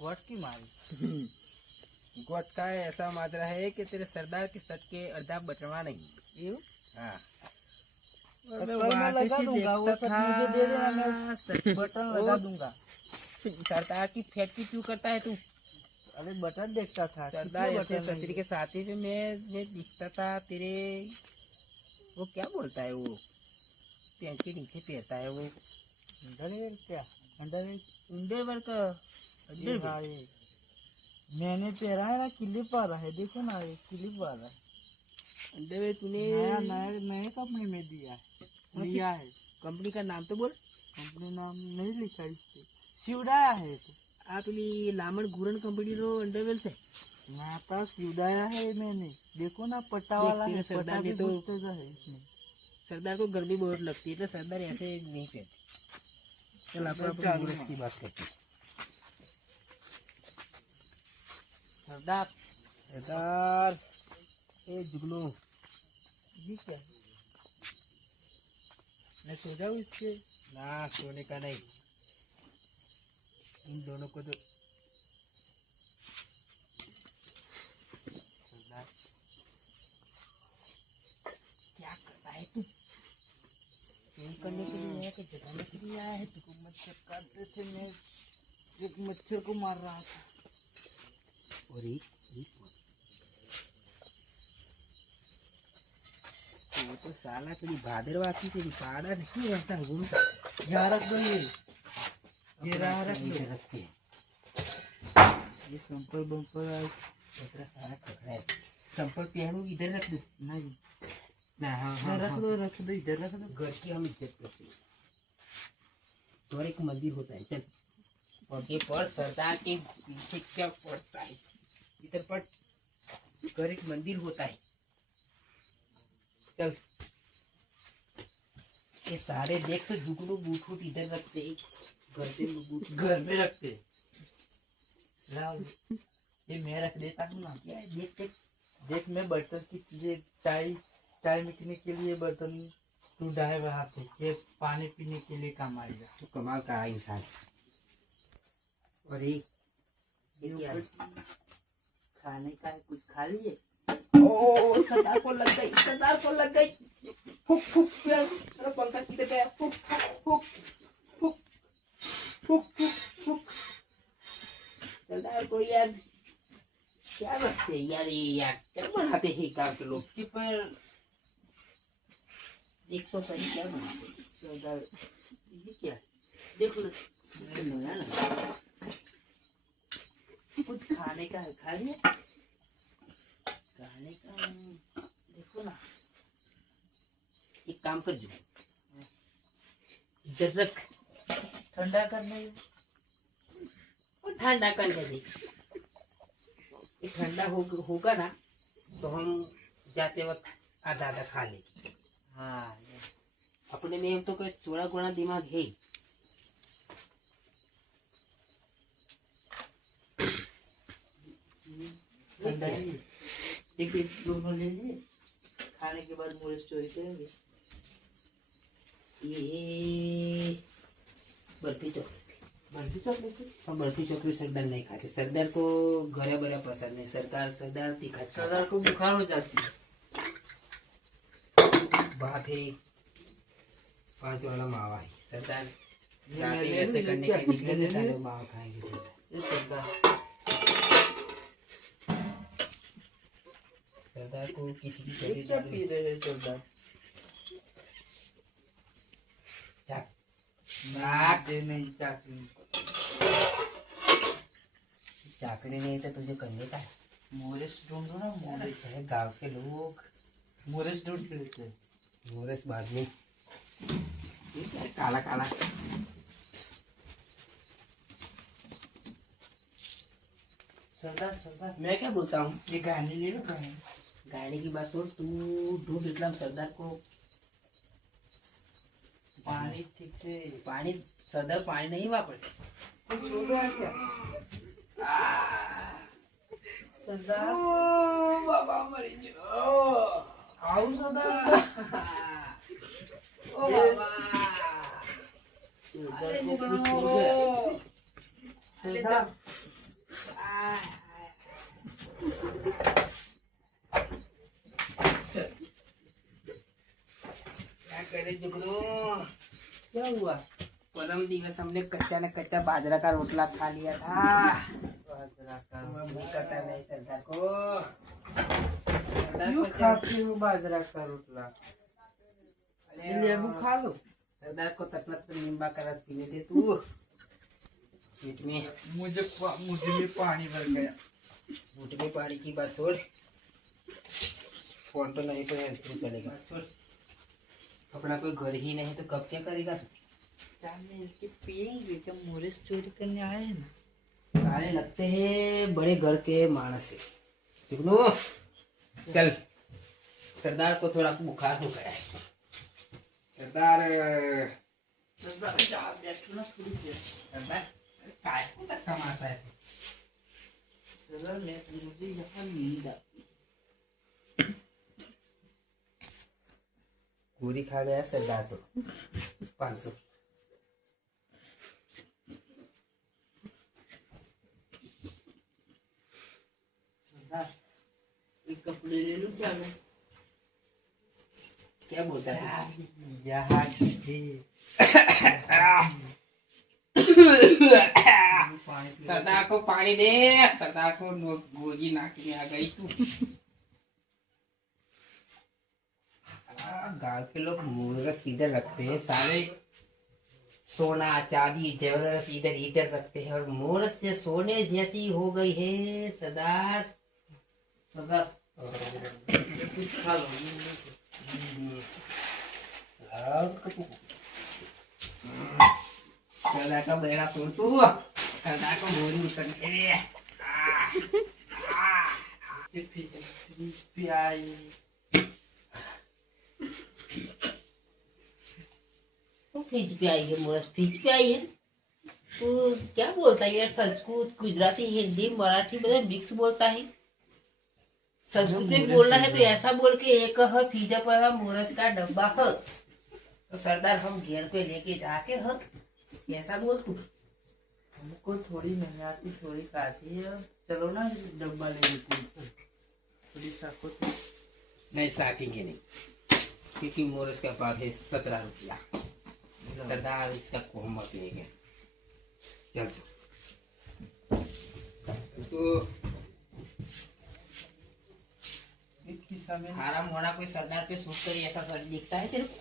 गोट की मारी। गोट का ऐसा माजरा है कि तेरे सरदार की सच के अर्धा बटवा नहीं। यूं हाँ और मैं वहां लगा दूंगा, वो सब मुझे दे देना, मैं बटन लगा दूंगा। सरदार की फैक्ट्री क्यों करता है तू? अरे बटन देखता था, सरदार कितने ऐसे बटन छतरी के साथ ही मैं दिखता था तेरे। वो क्या बोलता है वो, पैंट के नीचे पहनता है वो अंडरवेयर क्या? अंडरवेयर अंडरवेयर का ये हाँ, ये मैंने पहना है ना, क्लिप आ रहा है, देखो ना ये क्लिप आ रहा है। अंडरवेयर तूने नया नया नए कंपनी में लिया है। कंपनी का नाम तो बोल। कंपनी नाम नहीं लिखा इस पे, शिवडाया है तो। आप लामड़ घूरन कंपनी रो अंडरवेयर से यहाँ पर शिवडाया है मैंने, देखो ना पट्टा वाला है, पट्टा भी तो घुसते का है इसमें। सरदार को गर्मी बहुत लगती है तो सरदार ऐसे नहीं कहते। चल आप की बात करते हैं। सरदार सरदार ए जुगनू, ये क्या है? मैं सो जाऊँ इससे? ना सोने का नहीं, इन दोनों को तो। सरदार क्या करता है तू? चोरी करने के लिए आया कि जगाने के लिए आया है? इसको मच्छर काटते थे, मैं एक मच्छर को मार रहा था। और एक वो तो साला तेरी भादरवा की तेरी पाड़ा नहीं रहता गुरु। यहाँ रख दो, ये रहा, रख दो। रखते हैं ये संपर बम्पर है, सारा खतरा है। संपर्क पहनू इधर रख दो। नहीं ना हाँ हाँ, रख दो इधर रख दो। घर की हम इज्जत करते हैं। तो एक मंदिर होता है, चल और ये पर सरदार के पीछे क्या पड़ता है इधर पर घर एक मंदिर होता है। चल ये सारे देख तो जुगनू बूट इधर रखते हैं, घर में रखते हैं। लाओ, ये मैं रख देता हूँ ना। क्या है, देख देख देख, मैं बर्तन की ये चाय मिकने के लिए बर्तन तू डाल रहा था, ये पानी पीने के लिए काम आएगा। तो कमाल का इंसान। और ये क्या है? खाने का है, कुछ खा लिए? ओ सरदार को लग गई, सरदार को लग गई। फुक फुक तेरा पंखा किधर गया? फुक फुक फुक फुक फुक फुक। सरदार को यार क्या रखते हैं यार, ये यार क्या बनाते हैं गाँव के लोग? उसके पर देख तो सही क्या बनाते हैं। सरदार, ये क्या है? देख लो नया ना, कुछ खाने का है, खा लिए? खाने का देखो ना। एक काम कर जो इधर रख, ठंडा करने और ठंडा करने दे। ये ठंडा होगा ना तो हम जाते वक्त आधा आधा खा लेंगे। हाँ, अपने में तो कोई चोरा गोड़ा दिमाग है। ठंडा ही एक दोनों ले लिए, खाने के बाद मुझे चोरी करेंगे। ये बर्फी चॉकलेट हम बर्फी चॉकलेट सरदार नहीं खाते। सरदार को गरा बरा पसंद नहीं। सरदार तीखा। सरदार को बुखार हो जाती है। बात है 5 वाला मावा है। सरदार ये ऐसे करने के निकले ले थे, सारे मावा खाएंगे। सरदार को किसी की ये क्या पी रहे हैं सरदार? नहीं चाकरी नहीं तो तुझे करने का है। मोरेश ढूंढो ना, मोरेश है गांव के लोग मोरेश ढूंढ के देते हैं। मोरेश बाद में काला काला। सरदार मैं क्या बोलता हूँ, ये गाने ले लो, गाने की बात छोड़, तू ढूंढ इतना सरदार को पानी ठीक से। पानी सरदार पानी नहीं वापरते। कुछ हो गया क्या सरदार? बाबा मरी गयो। आओ सरदार। ओ बाबा सरदार को कुछ हो गया। सरदार क्या करे जुगनू, क्या हुआ? परम दिवस हमने कच्चा न कच्चा बाजरा का रोटला खा लिया था। बाजरा का अब करता नहीं सरदार को। सरदार क्यों को खाते हो बाजरा का रोटला? अरे लेबू खा लो। सरदार को तकलफ तो नींबा का रस पीने दे तू पेट में। मुझे में पानी भर गया। मुठ में पानी की बात छोड़, फोन तो नहीं तो ऐसे चलेगा। छोड़, अपना कोई घर ही नहीं तो कब क्या करेगा तू? चाय मिल के पियेंगे, जब मोरेस चोरी करने आए हैं ना। सारे लगते हैं बड़े घर के मानस से। जुगनू चल, सरदार को थोड़ा बुखार हो गया है। सरदार सरदार जहाँ बैठो ना थोड़ी देर। सरदार काय को तक कमाता है? सरदार मुझे यहाँ नींद आती। गोली खा गया सरदार तो 500। सरदार एक कपड़े ले लूं क्या मैं? क्या बोलता है? यहाँ सरदार को पानी दे। सरदार को गोली नाक में आ गई तू। गांव के लोग मुर्गस इधर रखते हैं, सारे सोना चांदी जेवरस इधर इधर रखते हैं, और मोरस से सोने जैसी हो गई है सरदार। सरदार कुछ खा लो। सरदार का बेड़ा तोड़ तू। सरदार को गोली उतर गई। फ्रिज पे आई है मोरस, फ्रिज पे आई है। तू क्या बोलता है यार? संस्कृत गुजराती हिंदी मराठी मतलब मिक्स बोलता है। संस्कृत में बोलना है तो ऐसा बोल के एक फ्रिज पर मोरस का डब्बा है तो सरदार हम घेर पे लेके जाके ह ऐसा बोल तू। हमको थोड़ी नहीं आती, थोड़ी खाती है। चलो ना डब्बा ले लेते हैं। थोड़ी साको तो नहीं साकेंगे नहीं, क्योंकि मोरस का पास है 17 रुपया। सरदार इसका कोहमत ले गया। चल तो आराम होना कोई सरदार पे सूट करी ऐसा दिखता है तेरे को?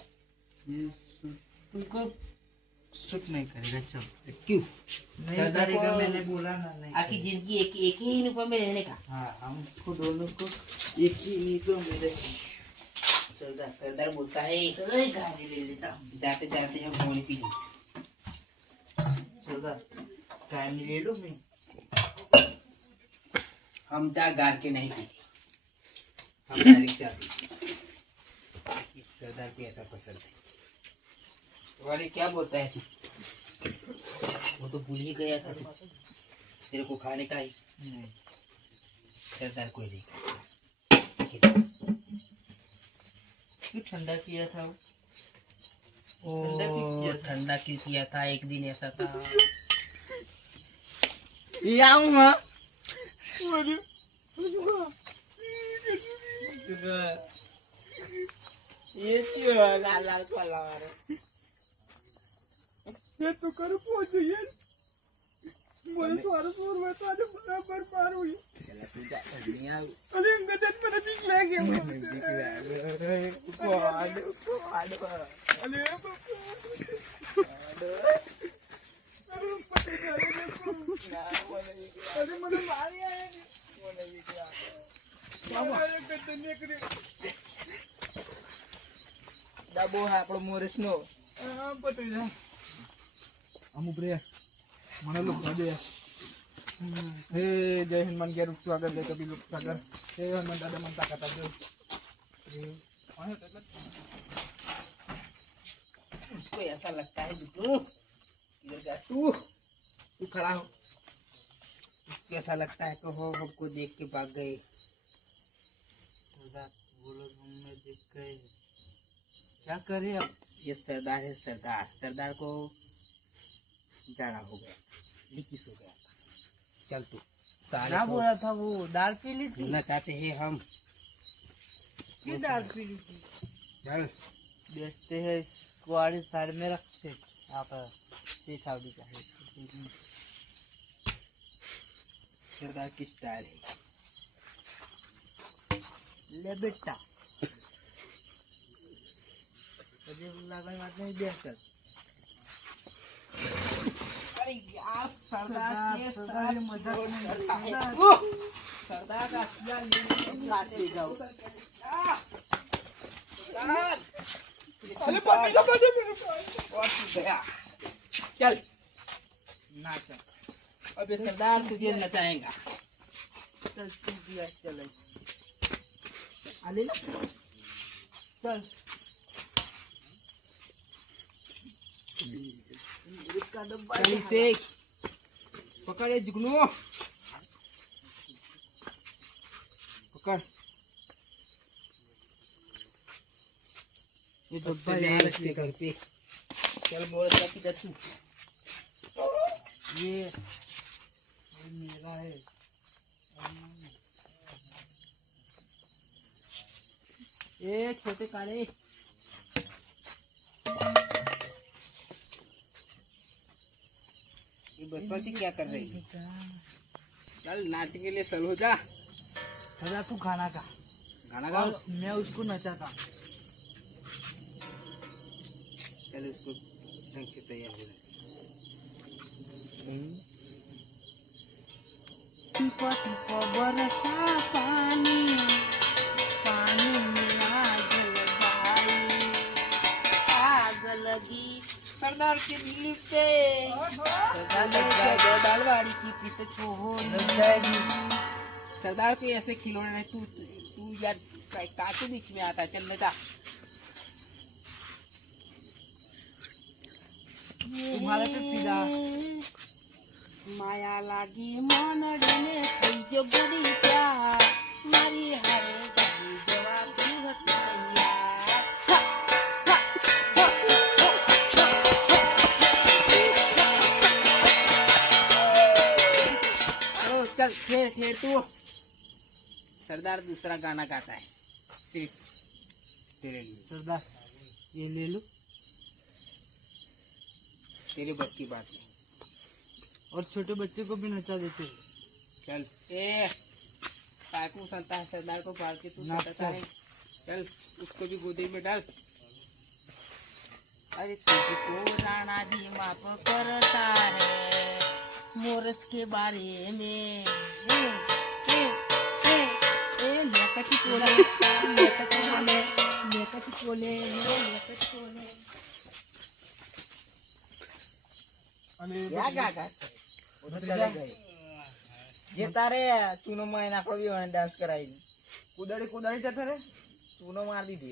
ये तुमको सूट नहीं करेगा। चल क्यों? नहीं सरदार करेगा, को मैंने बोला ना नहीं आखिर जिंदगी एक ही यूनिफॉर्म में रहने का। हाँ, हमको दोनों को एक ही यूनिफॉर्म में रखें। सरदार बोलता है चलो गाड़ी ले लेता हूँ। जाते जाते हम पानी पी लें। सरदार टाइम ले लो। मैं हम चाय गार के नहीं पीते, हम डायरेक्ट चाय पीते। सरदार को ऐसा पसंद है। वाले क्या बोलता है तू? वो तो भूल ही गया था तू। तेरे को खाने का ही नहीं। सरदार को ही क्यों ठंडा किया था वो? ठंडा क्यों किया था? एक दिन ऐसा था ये क्यों लाल लाल वाला ये तो कर पहुंच गई। मुझे सारे सूर में सारे बराबर पार हुई। अरे गदन पर दिख लगे अरे मुझे मारी आया डाबो है આપણો મોરેશ નો પટી જા અમુ પ્રે મને લોક દે हे जय हनुमान के रूप स्वागत है कभी लोग स्वागत हे हनुमान दादा मनता कथा दो उसको ऐसा लगता है जुगनू इधर जा तू खड़ा हो। उसको ऐसा लगता है कि हो हमको देख के भाग गए। वो लोग हमें देख गए, क्या करे अब? ये सरदार है सरदार। सरदार को जाना हो गया, लिखित हो गया। चल तू साले ना को बोला था वो दाल पी ली थी। न चाहते हैं हम। क्यों दाल पी ली थी? चल बेचते हैं कुआरी साइड में रखते यहाँ पर साउदी का है। सरदार की स्टाइल है। ले बेटा मुझे लगा बात नहीं बेहतर। अरे यार सरदार के सरदार ये मजाक नहीं करता है। सरदार। वो सरदार का क्या लाते जाओ। सरदार अरे पकड़ जा पकड़ और तू गया। चल नाचा अबे सरदार तुझे नचाएगा। चल तू दिया चल आले ना चल चल इसे पकड़े जुगनू पकड़। ये डब्बा डब्बा यहाँ रख ले घर पे। चल बोल क्या किधर तू। ये मेरा है। ए छोटे काले ये बसपति क्या कर रही है। चल नाच के लिए चल हो जा। सजा तू खाना का गाना गाओ। और मैं उसको नचाता। चल उसको ढंग से तैयार हो जाए। टिपा टिपा बरसा पानी पानी में आग लगाई आग लगी सरदार के दिल पे सरदार लग जाएगा दालवाड़ी की पिट छोड़ लग जाएगी। सरदार पे ऐसे खिलौने नहीं। तू तू यार काके बीच में आता है। चल बेटा तुम्हारे पे फिदा माया लागी मनडीने जो गुडी प्यार मारी हरे गई जवाब दिवत तैयार। चलो चल खेल खेल तू। सरदार दूसरा गाना गाता है सिर्फ तेरे लिए। सरदार ये ले लो तेरे बस की बात नहीं। और छोटे बच्चे को भी नचा देते हैं। चल ए काकू संता है सरदार को पाल के तू नाच संता है। चल उसको भी गोदी में डाल। अरे तुझको राणा जी माफ करता है मोरस के बारे में। लेकची पोले लेकची पोले लेकची पोले लेकची पोले। क्या क्या गा चले गए જે તારે તું નો માં નાખો બી ડાન્સ કરાવી કુદાડી કુદાડી જતા રે તું નો માર દીધી